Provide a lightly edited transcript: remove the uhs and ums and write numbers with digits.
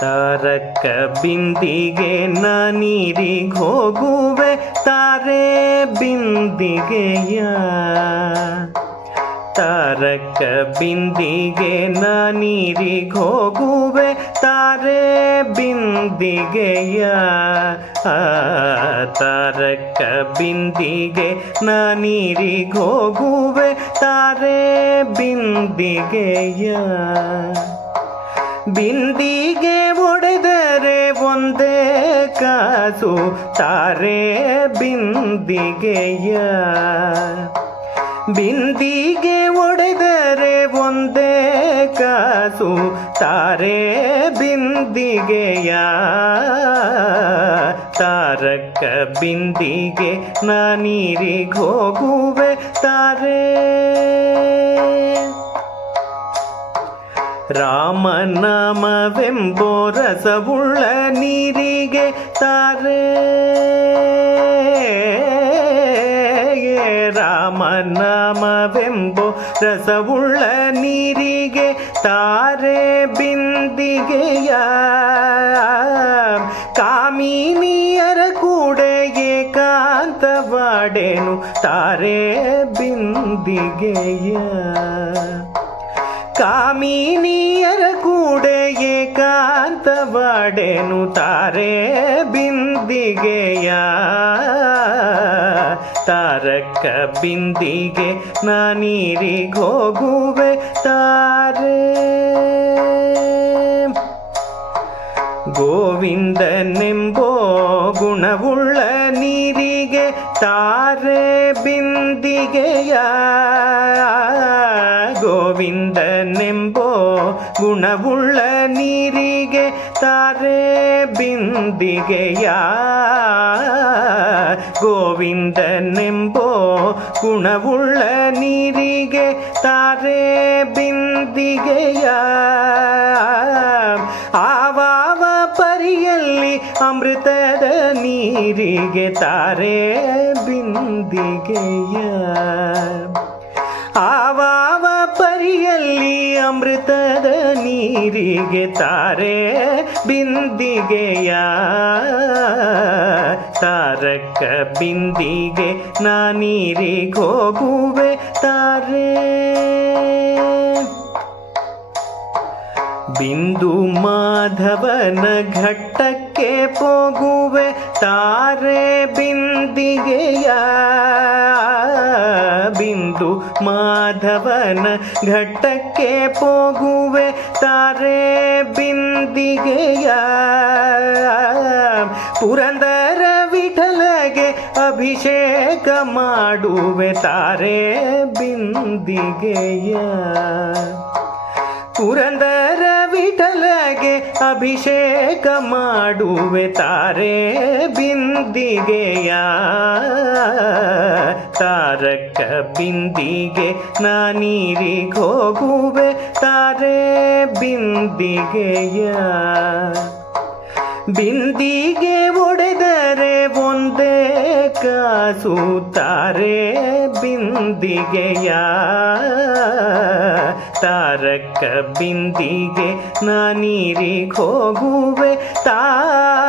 ತಾರಕ ಬಿಂದಿಗೆ ನೀರಿಗೆ ಹೋಗುವೆ ತಾರೆ ಬಿಂದಿಗೆಯ. ತಾರಕ ಬಿಂದಿಗೆ ನೀರಿಗೆ ಹೋಗುವೆ ತಾರೆ ಬಿಂದಿಗೆಯ. ತಾರಕ ಬಿಂದಿಗೆ ನೀರಿಗೆ ಹೋಗುವೆ ತಾರೆ ಬಿಂದಿಗೆಯ. ಬಿಂದಿಗೆ ಒಡೆದರೆ ಒಂದೇ ಕಾಸು ತಾರೆ ಬಿಂದಿಗೆಯ. ಬಿಂದಿಗೆ ಒಡೆದರೆ ಒಂದೇ ಕಾಸು ತಾರೆ ಬಿಂದಿಗೆಯ. ತಾರಕ ಬಿಂದಿಗೆ ನೀರಿಗೆ ಹೋಗುವೆ ತಾರೆ. ರಾಮನಾಮವೆಂಬೋ ರಸವುಳ್ಳ ನೀರಿಗೆ ತಾರೆ. ರಾಮನಾಮವೆಂಬೋ ರಸವುಳ್ಳ ನೀರಿಗೆ ತಾರೆ ಬಿಂದಿಗೆಯ. ಕಾಮಿನಿಯರ ಕೂಡ ಏಕಾಂತವಾಡೆನು ತಾರೆ ಬಿಂದಿಗೆಯ. ಕಾಮಿನಿಯರ ಕೂಡ ಏಕಾಂತವಾಡೆನು ತಾರೆ ಬಿಂದಿಗೆಯ. ತಾರಕ ಬಿಂದಿಗೆ ನೀರಿಗೆ ಹೋಗುವೆ ತಾರೆ. ಗೋವಿಂದನೆಂಬೋ ಗುಣವುಳ್ಳ ನೀರಿಗೆ ತಾರೆ ಬಿಂದಿಗೆಯ. ಗೋವಿಂದನೆಂಬೋ ಗುಣವುಳ್ಳ ನೀರಿಗೆ ತಾರೆ ಬಿಂದಿಗೆಯ. ಗೋವಿಂದನೆಂಬೋ ಗುಣವುಳ್ಳ ನೀರಿಗೆ ತಾರೆ ಬಿಂದಿಗೆಯ. ಆವಾವ ಪರಿಯಲ್ಲಿ ಅಮೃತದ ನೀರಿಗೆ ತಾರೆ ಬಿಂದಿಗೆಯ. ಆವಾವ ಪರಿಯಲ್ಲಿ ಅಮೃತದ ನೀರಿಗೆ ತಾರೆ ಬಿಂದಿಗೆಯ. ತಾರಕ ಬಿಂದಿಗೆ ನೀರಿಗೆ ಹೋಗುವೆ ತಾರೆ. ಬಿಂದು ಮಾಧವನ ಘಟ್ಟಕ್ಕೆ ಹೋಗುವೆ ತಾರೆ ಬಿಂದಿಗೆಯ. ಬಿಂದು ಮಾಧವನ ಘಟ್ಟಕ್ಕೆ ಹೋಗುವೆ ತಾರೆ ಬಿಂದಿಗೆಯ. ಪುರಂದರ ವಿಠಲಗೆ ಅಭಿಷೇಕ ಮಾಡುವೆ ತಾರೆ ಬಿಂದಿಗೆಯ. ಪುರಂದರ ವಿಠಲಗೆ ಅಭಿಷೇಕ ಮಾಡುವೆ ತಾರೆ ಬಿಂದಿಗೆಯ. ತಾರಕ ಬಿಂದಿಗೆ ನೀರಿಗೆ ಹೋಗುವೆ ತಾರೆ ಬಿಂದಿಗೆಯ. ಬಿಂದಿಗೆ ಒಡೆದರೆ ಒಂದೇ ಕಾಸು ತಾರೆ ಬಿಂದಿಗೆಯ. ತಾರಕ ಬಿಂದಿಗೆ ನೀರಿಗೆ ಹೋಗುವೆ ತಾರೆ.